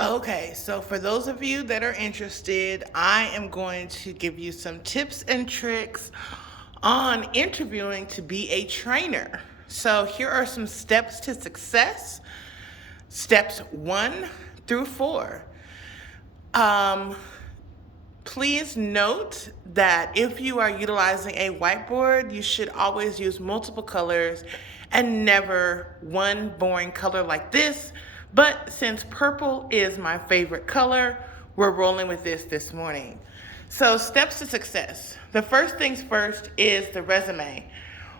Okay, so for those of you that are interested, I am going to give you some tips and tricks on interviewing to be a trainer. So here are some steps to success. Steps 1 through 4. Um, Please note that if you are utilizing a whiteboard, you should always use multiple colors and never one boring color like this. But since purple is my favorite color, we're rolling with this morning. So steps to success. The first things first is the resume.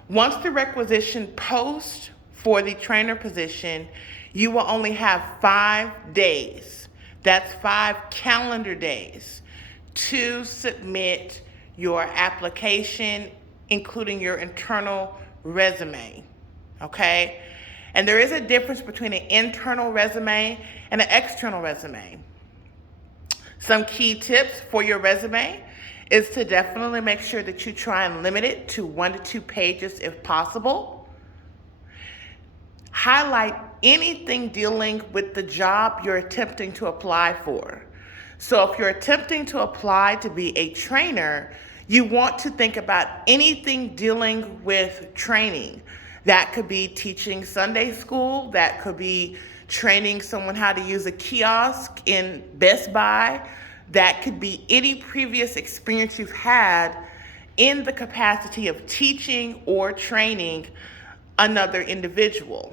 Once the requisition post for the trainer position, you will only have 5 days. That's 5 calendar days to submit your application, including your internal resume. Okay? And there is a difference between an internal resume and an external resume. Some key tips for your resume is to definitely make sure that you try and limit it to 1 to 2 pages if possible. Highlight anything dealing with the job you're attempting to apply for. So if you're attempting to apply to be a trainer, you want to think about anything dealing with training. That could be teaching Sunday school, that could be training someone how to use a kiosk in Best Buy, that could be any previous experience you've had in the capacity of teaching or training another individual.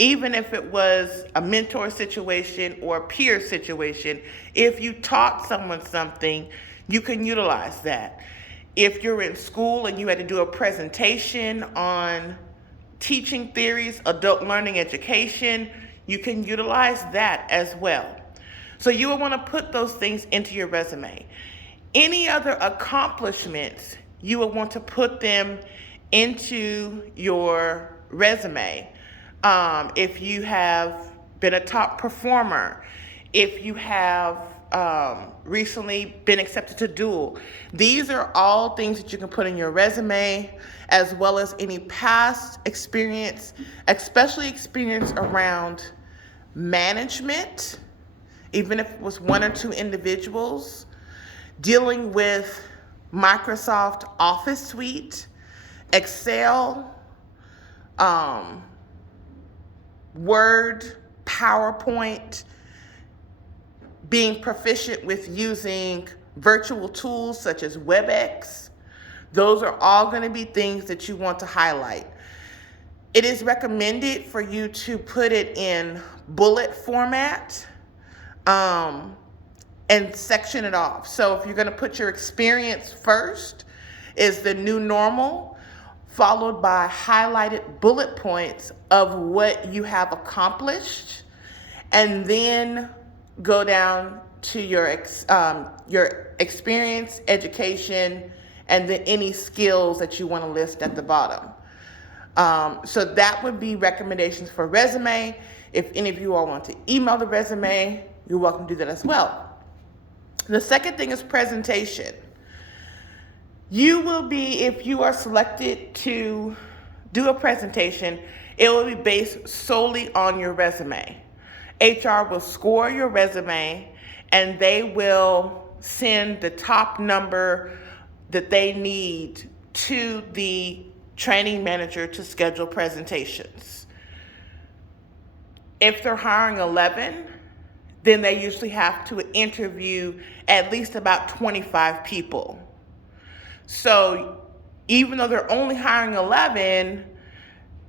Even if it was a mentor situation or a peer situation, if you taught someone something, you can utilize that. If you're in school and you had to do a presentation on teaching theories, adult learning education, you can utilize that as well. So you will want to put those things into your resume. Any other accomplishments, you will want to put them into your resume. If you have been a top performer, if you have recently been accepted to dual, these are all things that you can put in your resume, as well as any past experience, especially experience around management, even if it was 1 or 2 individuals, dealing with Microsoft Office Suite, Excel, Word, PowerPoint, being proficient with using virtual tools such as WebEx. Those are all going to be things that you want to highlight. It is recommended for you to put it in bullet format and section it off. So if you're going to put your experience first, is the new normal, followed by highlighted bullet points of what you have accomplished, and then go down to your experience, education, and then any skills that you want to list at the bottom. So that would be recommendations for resume. If any of you all want to email the resume, you're welcome to do that as well. The second thing is presentation. You will be, if you are selected to do a presentation, it will be based solely on your resume. HR will score your resume and they will send the top number that they need to the training manager to schedule presentations. If they're hiring 11, then they usually have to interview at least about 25 people. So even though they're only hiring 11,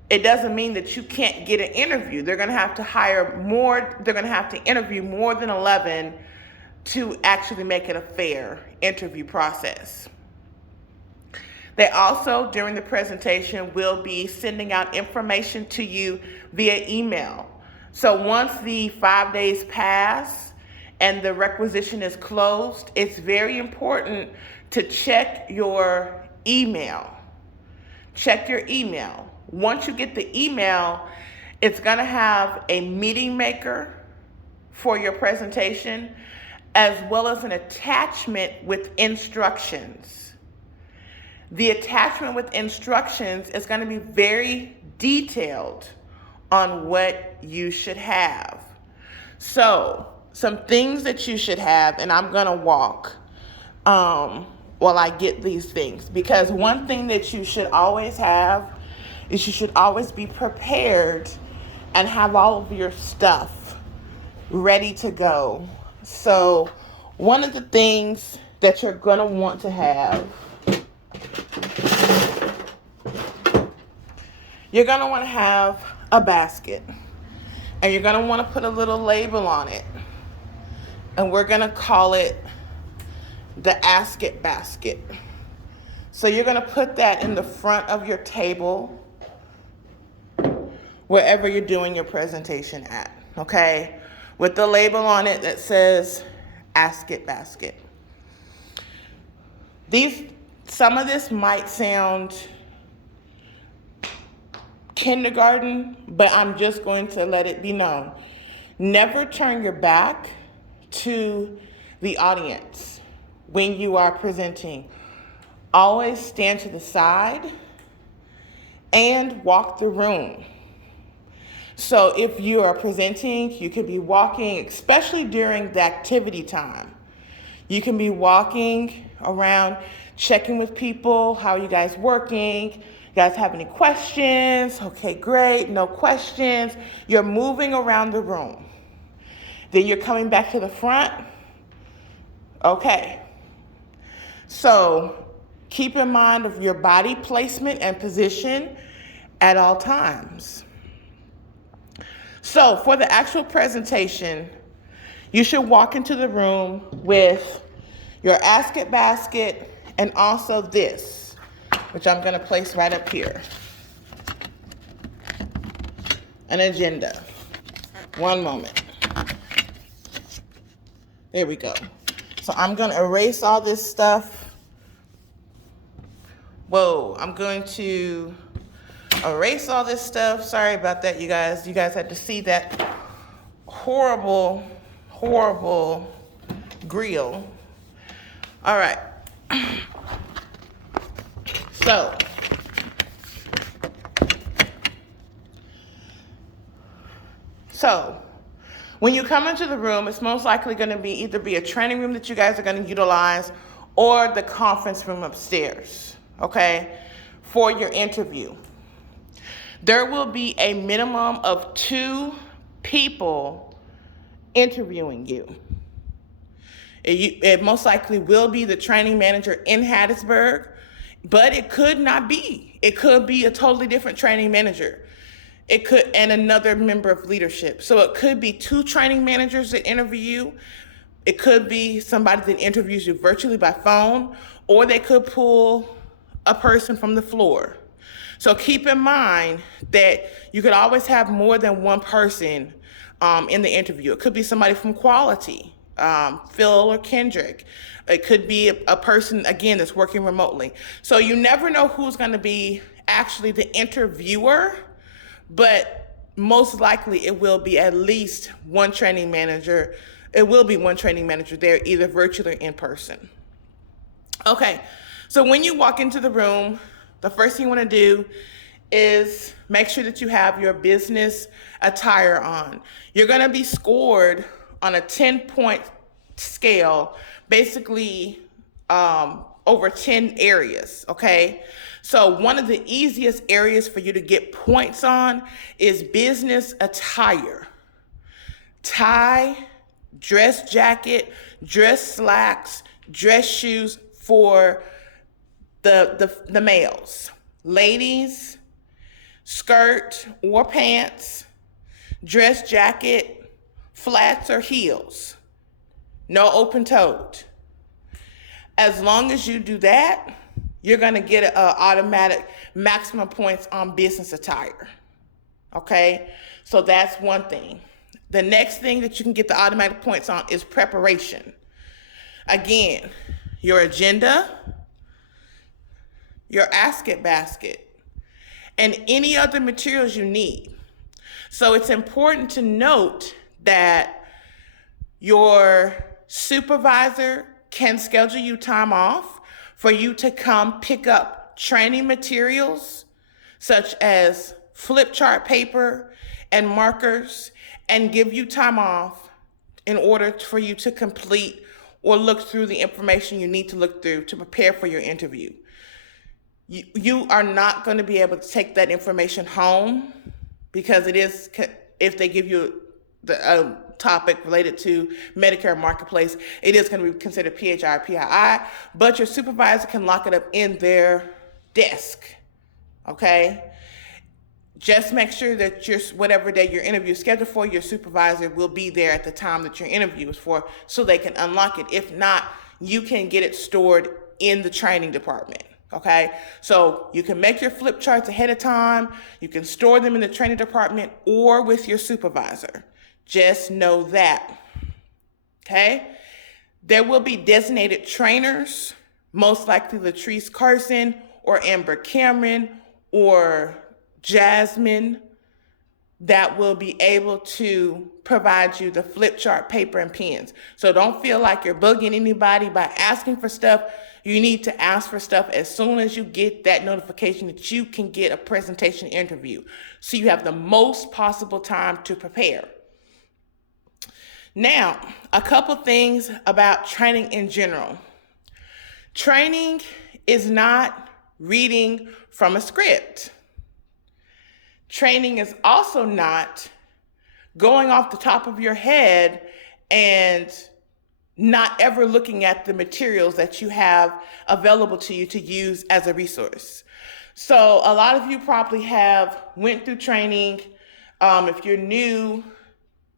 it doesn't mean that you can't get an interview. They're going to have to hire more, they're going to have to interview more than 11 to actually make it a fair interview process. They also, during the presentation, will be sending out information to you via email. So once the 5 days pass and the requisition is closed, it's very important to check your email. Check your email. Once you get the email, it's going to have a meeting maker for your presentation, as well as an attachment with instructions. The attachment with instructions is going to be very detailed on what you should have. So some things that you should have, and I'm gonna walk while I get these things, because one thing that you should always have is you should always be prepared and have all of your stuff ready to go. So one of the things that you're gonna want to have, you're gonna want to have a basket, and you're gonna want to put a little label on it, and we're gonna call it the Ask It basket. So you're gonna put that in the front of your table wherever you're doing your presentation at, okay? With the label on it that says Ask It basket. Some of this might sound kindergarten, but I'm just going to let it be known. Never turn your back to the audience when you are presenting. Always stand to the side and walk the room. So if you are presenting, you could be walking, especially during the activity time. You can be walking around, checking with people, how are you guys working? You guys have any questions? Okay, great, no questions. You're moving around the room. Then you're coming back to the front. Okay. So keep in mind of your body placement and position at all times. So for the actual presentation, you should walk into the room with your Ask It basket and also this, which I'm going to place right up here, an agenda. One moment. There we go. So I'm going to erase all this stuff. Whoa, I'm going to erase all this stuff. Sorry about that, you guys. You guys had to see that horrible grill. All right. So when you come into the room, it's most likely going to either be a training room that you guys are going to utilize or the conference room upstairs, okay, for your interview. There will be a minimum of 2 people interviewing you. It most likely will be the training manager in Hattiesburg, but it could not be. It could be a totally different training manager. It could, and another member of leadership. So it could be 2 training managers that interview you. It could be somebody that interviews you virtually by phone, or they could pull a person from the floor. So keep in mind that you could always have more than one person in the interview. It could be somebody from quality, Phil or Kendrick. It could be a person, again, that's working remotely. So you never know who's going to be actually the interviewer, but most likely it will be at least one training manager. It will be one training manager there, either virtually or in person. Okay, so when you walk into the room, the first thing you want to do is make sure that you have your business attire on. You're going to be scored on a 10-point scale, basically over 10 areas, okay? So one of the easiest areas for you to get points on is business attire. Tie, dress jacket, dress slacks, dress shoes for the males. Ladies, skirt or pants, dress jacket, flats or heels. No open-toed. As long as you do that, you're going to get an automatic maximum points on business attire. Okay? So that's one thing. The next thing that you can get the automatic points on is preparation. Again, your agenda, your Ask It basket, and any other materials you need. So it's important to note that your supervisor can schedule you time off for you to come pick up training materials such as flip chart paper and markers, and give you time off in order for you to complete or look through the information you need to look through to prepare for your interview. You are not going to be able to take that information home, because it is, if they give you the topic related to Medicare Marketplace, it is going to be considered PHI or PII, but your supervisor can lock it up in their desk, okay? Just make sure that whatever day your interview is scheduled for, your supervisor will be there at the time that your interview is for, so they can unlock it. If not, you can get it stored in the training department. Okay, so you can make your flip charts ahead of time. You can store them in the training department or with your supervisor. Just know that. Okay, there will be designated trainers, most likely Latrice Carson or Amber Cameron or Jasmine, that will be able to provide you the flip chart paper and pens. So don't feel like you're bugging anybody by asking for stuff. You need to ask for stuff as soon as you get that notification that you can get a presentation interview, so you have the most possible time to prepare. Now, a couple things about training in general. Training is not reading from a script. Training is also not going off the top of your head and not ever looking at the materials that you have available to you to use as a resource. So a lot of you probably have went through training, if you're new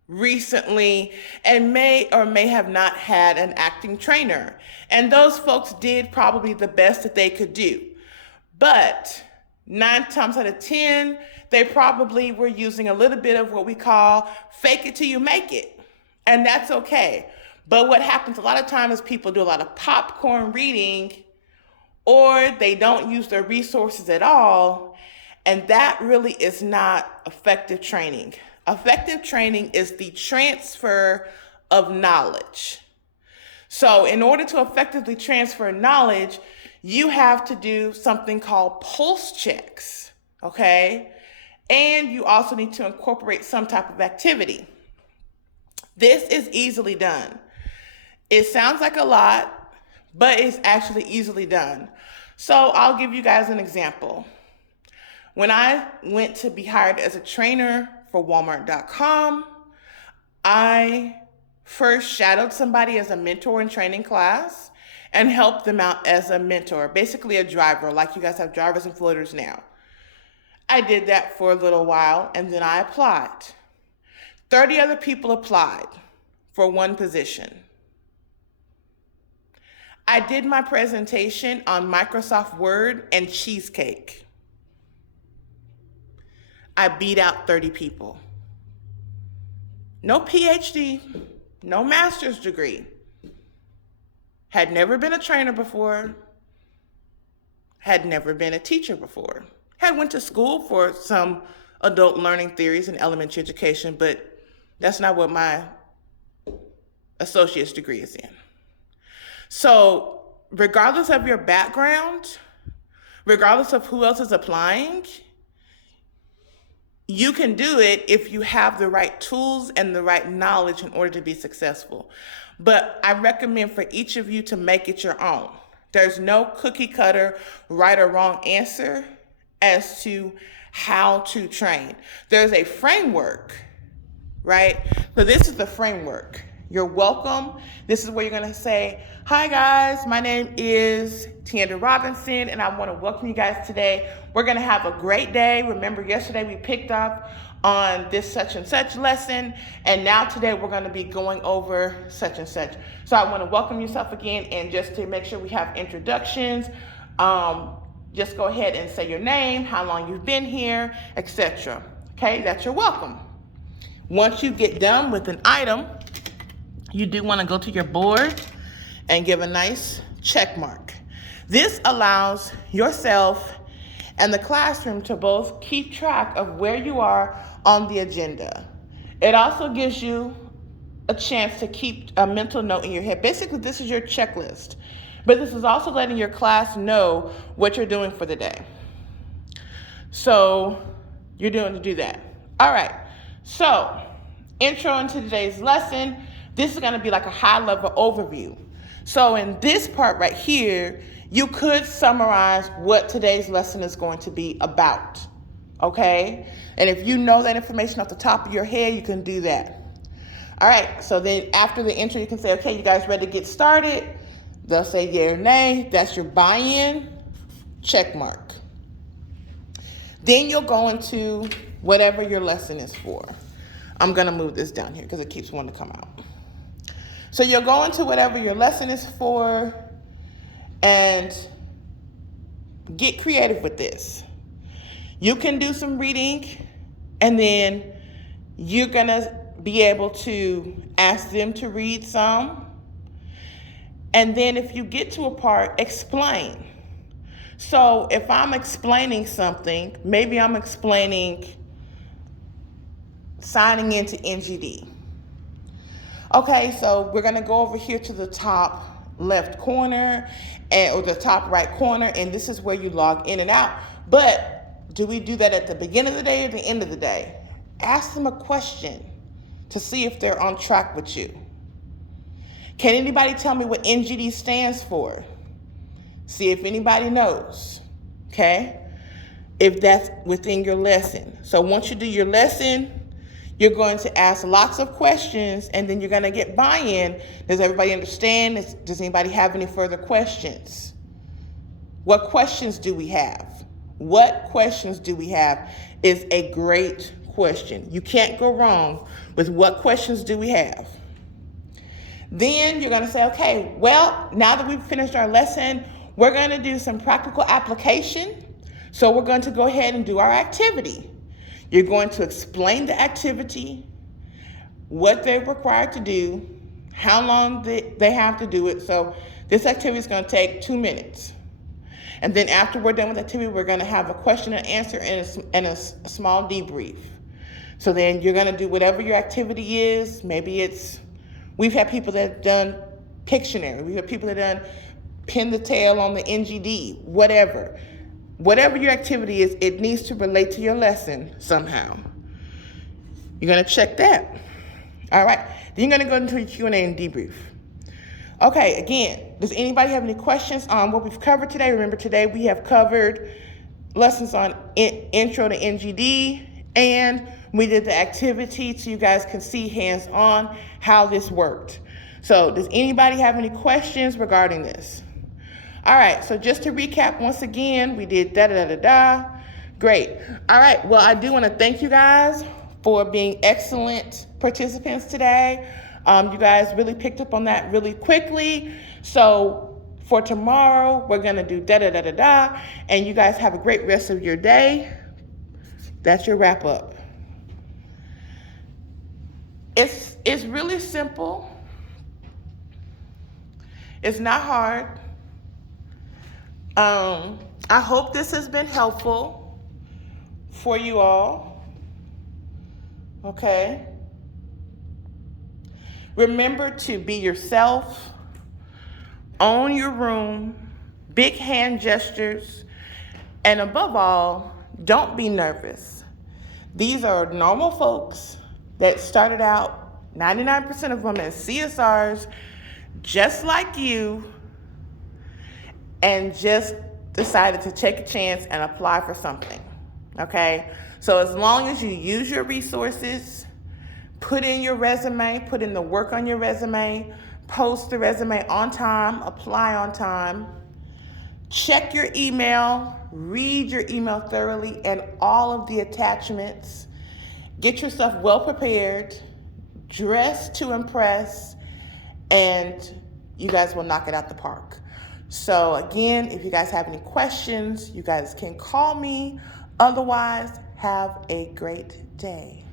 recently, and may or may have not had an acting trainer. And those folks did probably the best that they could do. But 9 times out of 10, they probably were using a little bit of what we call fake it till you make it. And that's okay. But what happens a lot of times is people do a lot of popcorn reading, or they don't use their resources at all. And that really is not effective training. Effective training is the transfer of knowledge. So in order to effectively transfer knowledge, you have to do something called pulse checks, okay? And you also need to incorporate some type of activity. This is easily done. It sounds like a lot, but it's actually easily done. So I'll give you guys an example. When I went to be hired as a trainer for Walmart.com, I first shadowed somebody as a mentor in training class and helped them out as a mentor, basically a driver, like you guys have drivers and floaters now. I did that for a little while, and then I applied. 30 other people applied for one position. I did my presentation on Microsoft Word and cheesecake. I beat out 30 people. No PhD, no master's degree. Had never been a trainer before. Had never been a teacher before. Had went to school for some adult learning theories in elementary education, but that's not what my associate's degree is in. So regardless of your background, regardless of who else is applying, you can do it if you have the right tools and the right knowledge in order to be successful. But I recommend for each of you to make it your own. There's no cookie cutter right or wrong answer as to how to train. There's a framework, right? So this is the framework. You're welcome. This is where you're gonna say, hi guys, my name is Tiandra Robinson, and I wanna welcome you guys today. We're gonna have a great day. Remember yesterday we picked up on this such and such lesson, and now today we're gonna be going over such and such. So I wanna welcome yourself again, and just to make sure we have introductions, just go ahead and say your name, how long you've been here, etc. Okay, that's your welcome. Once you get done with an item, you do want to go to your board and give a nice check mark. This allows yourself and the classroom to both keep track of where you are on the agenda. It also gives you a chance to keep a mental note in your head. Basically, this is your checklist, but this is also letting your class know what you're doing for the day. So you're doing to do that. All right, so intro into today's lesson. This is going to be like a high-level overview. So in this part right here, you could summarize what today's lesson is going to be about, okay? And if you know that information off the top of your head, you can do that. All right, so then after the intro, you can say, okay, you guys ready to get started? They'll say yay or nay. That's your buy-in, check mark. Then you'll go into whatever your lesson is for. I'm going to move this down here because it keeps wanting to come out. So you'll go into whatever your lesson is for and get creative with this. You can do some reading, and then you're going to be able to ask them to read some. And then if you get to a part, explain. So if I'm explaining something, maybe I'm explaining signing into NGD. Okay, so we're gonna go over here to the top left corner or the top right corner, and this is where you log in and out. But do we do that at the beginning of the day or the end of the day? Ask them a question to see if they're on track with you. Can anybody tell me what NGD stands for? See if anybody knows, okay? If that's within your lesson. So once you do your lesson, you're going to ask lots of questions, and then you're going to get buy-in. Does everybody understand? Does anybody have any further questions? What questions do we have? What questions do we have is a great question. You can't go wrong with what questions do we have. Then you're going to say, okay, well, now that we've finished our lesson, we're going to do some practical application. So we're going to go ahead and do our activity. You're going to explain the activity, what they're required to do, how long they have to do it. So this activity is going to take 2 minutes. And then after we're done with the activity, we're going to have a question and answer and a small debrief. So then you're going to do whatever your activity is. Maybe we've had people that have done Pictionary. We've had people that have done Pin the Tail on the NGD, whatever. Whatever your activity is, it needs to relate to your lesson somehow. You're going to check that. All right. Then you're going to go into your Q&A and debrief. Okay, again, does anybody have any questions on what we've covered today? Remember, today we have covered lessons on intro to NGD, and we did the activity so you guys can see hands-on how this worked. So does anybody have any questions regarding this? All right, so just to recap once again, we did da-da-da-da-da. Great. All right, well, I do want to thank you guys for being excellent participants today. You guys really picked up on that really quickly. So for tomorrow, we're going to do da-da-da-da-da, and you guys have a great rest of your day. That's your wrap up. It's really simple. It's not hard. I hope this has been helpful for you all. Okay. Remember to be yourself, own your room, big hand gestures, and above all, don't be nervous. These are normal folks that started out, 99% of them as CSRs, just like you, and just decided to take a chance and apply for something, okay? So as long as you use your resources, put in your resume, put in the work on your resume, post the resume on time, apply on time, check your email, read your email thoroughly and all of the attachments, get yourself well prepared, dress to impress, and you guys will knock it out the park. So again, if you guys have any questions, you guys can call me. Otherwise, have a great day.